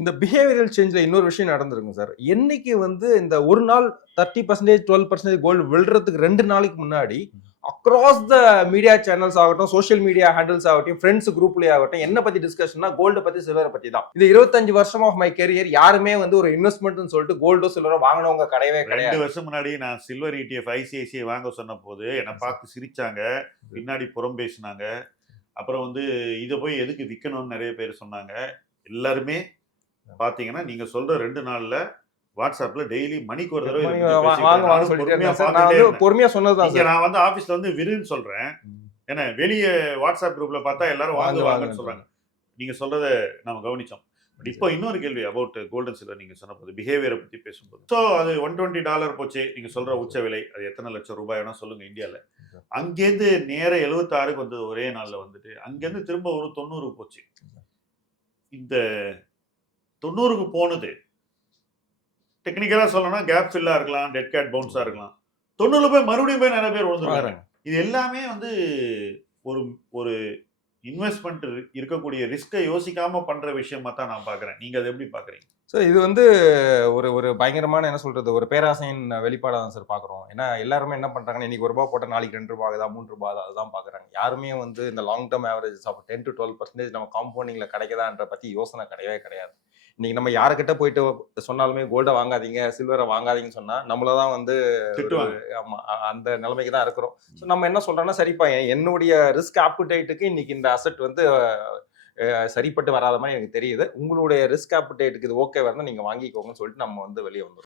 இந்த பிஹேவியரல் சேஞ்ச்ல இன்னொரு விஷயம் நடந்திருக்கும் சார். என்னைக்கு வந்து இந்த ஒரு நாள் 30% 12% கோல்டு விழுறதுக்கு 2 நாளைக்கு முன்னாடி அக்ராஸ் த மீடியா சேனல்ஸ் ஆகட்டும், சோஷியல் மீடியா ஹேண்டில்ஸ் ஆகட்டும், ஃப்ரெண்ட்ஸ் குரூப்லயே ஆகட்டும், என்ன பத்தி டிஸ்கஷன்னா கோல்ட பத்தி சில்வரை பத்தி தான். இந்த 25 வருஷம் ஆஃப் மை கெரியர் யாருமே வந்து ஒரு இன்வெஸ்ட்மெண்ட்னு சொல்லிட்டு கோல்டோ சில்வரோ வாங்கினவங்க கிடையவே 2 கிடையாது. வருஷம் முன்னாடி நான் சில்வர் ETF ICICI வாங்க சொன்ன போது என்னை பார்த்து சிரிச்சாங்க, பின்னாடி புறம் பேசினாங்க. அப்புறம் வந்து இதை போய் எதுக்கு விற்கணும்னு நிறைய பேர் சொன்னாங்க. எல்லாருமே பாத்தீங்கன்னா நீங்க சொல்ற 2 நாள்ல வாட்ஸ்அப்ல டெய்லி மணிக்கு ஒரு தடவை இதை பத்தி பேசிக்கிட்டு வாங்க வாங்க நானும் சொல்லிட்டே பொறுமையா இருந்தேன் சார். நான் பார்த்துட்டே வந்து இருந்தேன். பொறுமையா சொன்னதுதான் இங்க சார். நான் வந்து ஆபீஸ்ல வந்து விருன்னு சொல்றேன். ஏன்னா வெளியே வாட்ஸ்அப் குரூப்ல பார்த்தா எல்லாரும் வாங்க வாங்கன்னு சொல்றாங்க. நீங்க சொல்றதை நம்ம கவனிச்சோம். பட் இப்போ இன்னொரு கேள்வி அபவுட் கோல்டன் சில்வர் நீங்க சொன்ன போது பிஹேவியரை பத்தி பேசும்போது, ஸோ அது $120 போச்சு. நீங்க சொல்ற உச்ச விலை அது எத்தனை லட்சம் ரூபாய் வேணா சொல்லுங்க இந்தியால. அங்கேருந்து நேர 76க்கு வந்தது ஒரே நாள்ல வந்துட்டு அங்கேருந்து திரும்ப ஒரு 90 போச்சு. இந்த 90க்கு போனது டெக்னிக்கலா சொல்லணும்னா கேப் ஃபில்லா இருக்கலாம், டெட் கேட் பவுன்ஸா இருக்கலாம். 90ல போய் மறுபடியும் போய் நிறைய பேர் விழுந்துருக்காங்க. இது எல்லாமே வந்து ஒரு ஒரு இன்வெஸ்ட்மெண்ட் இருக்கக்கூடிய ரிஸ்கை யோசிக்காம பண்ற விஷயமா தான் நான் பாக்குறேன். நீங்க அதை எப்படி பாக்குறீங்க? ஸோ இது வந்து ஒரு ஒரு பயங்கரமான என்ன சொல்றது, ஒரு பேராசையின் வெளிப்பாடாக தான் சார் பார்க்குறோம். ஏன்னா எல்லாருமே என்ன பண்றாங்கன்னா, இன்னைக்கு ₹1 போட்டால் நாளைக்கு ₹2 ஆகுதா, ₹3 அதுதான் பார்க்குறாங்க. யாருமே வந்து இந்த long term averages of 10 to 12% நம்ம காம்பவுண்டிங்ல கிடைக்குதான்ற பத்தி யோசனை கிடையவே கிடையாது. இன்னைக்கு நம்ம யாருக்கிட்ட போயிட்டு சொன்னாலுமே கோல்டை வாங்காதீங்க, சில்வரை வாங்காதீங்கன்னு சொன்னா நம்மள தான் வந்து திட்டுவாங்க. ஆமா அந்த நிலைமைக்கு தான் இருக்கிறோம். ஸோ நம்ம என்ன சொல்றோம்னா, சரிப்பா என்னுடைய ரிஸ்க் ஆப்பிடைட்டுக்கு இன்னைக்கு இந்த அசெட் வந்து சரிப்பட்டு வராத மாதிரி எனக்கு தெரியுது. உங்களுடைய ரிஸ்க் ஆப்பிடைட்டுக்கு இது ஓகே வரணும் நீங்க வாங்கிக்கோங்கன்னு சொல்லிட்டு நம்ம வந்து வெளியே வந்துடும்.